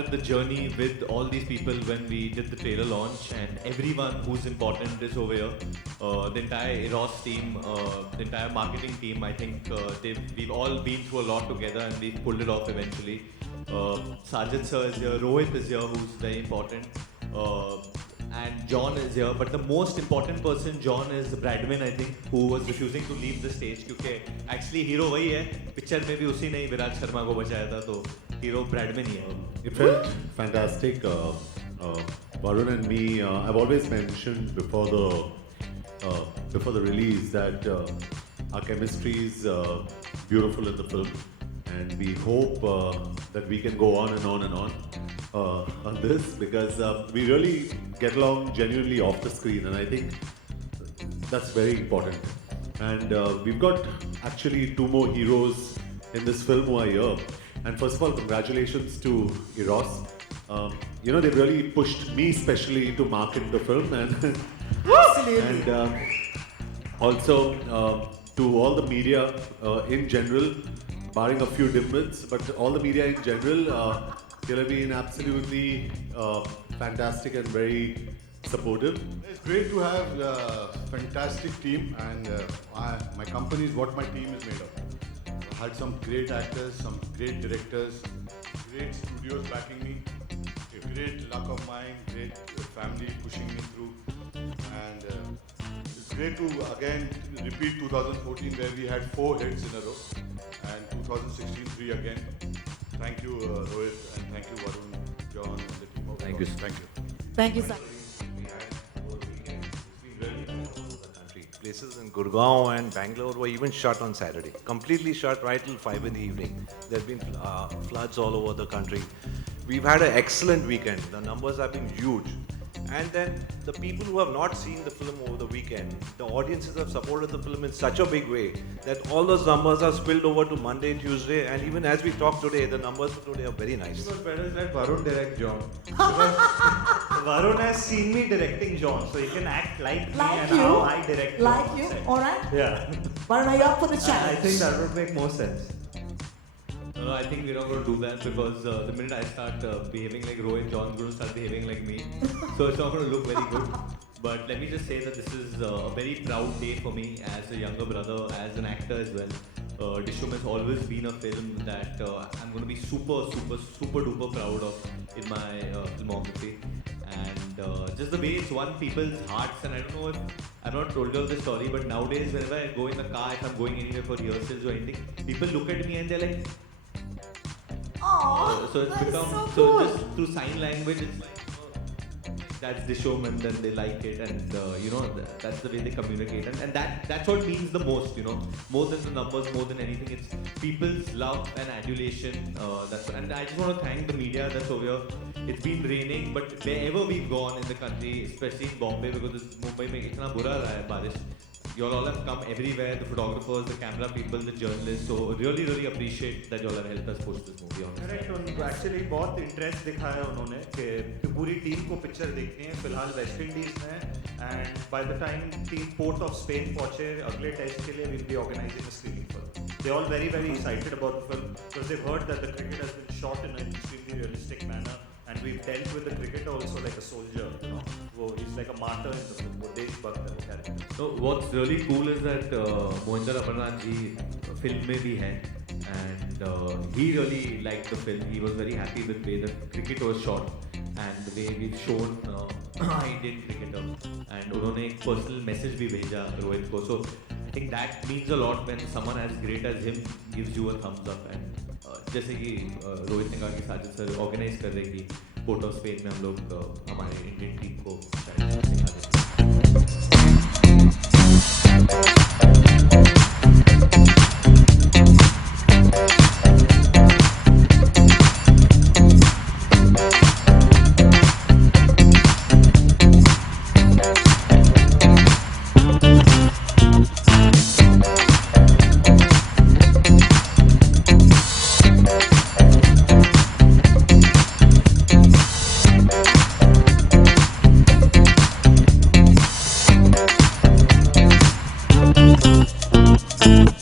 started the journey with all these people when we did the trailer launch, and everyone who's important is over here. The entire Eros team, the entire marketing team, I think we've all been through a lot together and we've pulled it off eventually. Sajid sir is here, Rohit is here, who's very important. And John is here, but the most important person, John, is Bradman, I think, who was refusing to leave the stage क्योंकि actually hero वही है, picture में भी उसी ने विराट शर्मा को बचाया था, तो hero Bradman ही है. It felt fantastic. Varun and me, I've always mentioned before the release that our chemistry is beautiful in the film, and we hope that we can go on and on and on this because we really get along genuinely off the screen, and I think that's very important. And we've got actually two more heroes in this film who are here. And first of all, congratulations to Eros. They've really pushed me especially to market the film, and also to all the media in general, barring a few dimwits, but all the media in general, they've been absolutely fantastic and very supportive. It's great to have a fantastic team, and my company is what my team is made of. I had some great actors, some great directors, great studios backing me, a great luck of mine, great family pushing me through, and it's great to again repeat 2014 where we had 4 hits in a row, and 2016 3 again. Thank you Rohit, and thank you Varun, John, and the team. Thank you. Thank you. Thank you, sir. Places in Gurgaon and Bangalore were even shut on Saturday. Completely shut right till 5 in the evening. There have been floods all over the country. We've had an excellent weekend. The numbers have been huge. And then the people who have not seen the film over the weekend, the audiences have supported the film in such a big way that all those numbers are spilled over to Monday, Tuesday, and even as we talk today, the numbers for today are very nice. It was better that Varun direct John. Because Varun has seen me directing John, so he can act like me Like and you? how I direct John. Like you? Alright? Yeah. Varun, are you up for the I challenge? think that would make more sense. No, I think we're not going to do that because the minute I start behaving like Rohit, John's going to start behaving like me. So it's not going to look very good. But let me just say that this is a very proud day for me as a younger brother, as an actor as well. Dishyam has always been a film that I'm going to be super duper proud of in my filmography. And just the way it's won people's hearts, and I don't know if I've not told you all this story, but nowadays whenever I go in the car, if I'm going anywhere for rehearsals or anything, people look at me and they're like, Aww, so it's that is become so so cool. just through sign language it's like that's the show, and then they like it, and that's the way they communicate, and that's what means the most, more than the numbers, more than anything, it's people's love and adulation. And I just want to thank the media that's over here. It's been raining, but wherever we've gone in the country, especially in Bombay, because Mumbai mein itna bura raha hai barish, you all have come everywhere, the photographers, the camera people, the journalists, so really appreciate that you all have helped us push this movie on. Correct, उनको actually बहुत interest दिखाया उन्होंने कि पूरी team को picture देखनी है. फिलहाल वेस्ट इंडीज में, and by the time team port of Spain पहुंचे अगले टेस्ट के लिए, will be organising a screening for. They all very excited about the film because they've heard that the cricket has been shot in an extremely realistic manner, and we've dealt with the cricketer also like a soldier. He's like a martyr in the film. वो देशभक्त है वो character. So what's really cool is that Mohinder Amarnath ji film में भी हैं, and he really liked the film. He was very happy with the way the cricket was shot and the way we've shown Indian cricketer. And उन्होंने एक personal message भी भेजा रोहित को. So I think that means a lot when someone as great as him gives you a thumbs up. And जैसे कि रोहित ने कहा कि साजिद सर ऑर्गेनाइज कर रहे कि पोर्ट ऑफ स्पेन में हम लोग हमारे इंडियन टीम को शायद सिखा दें. Thank you.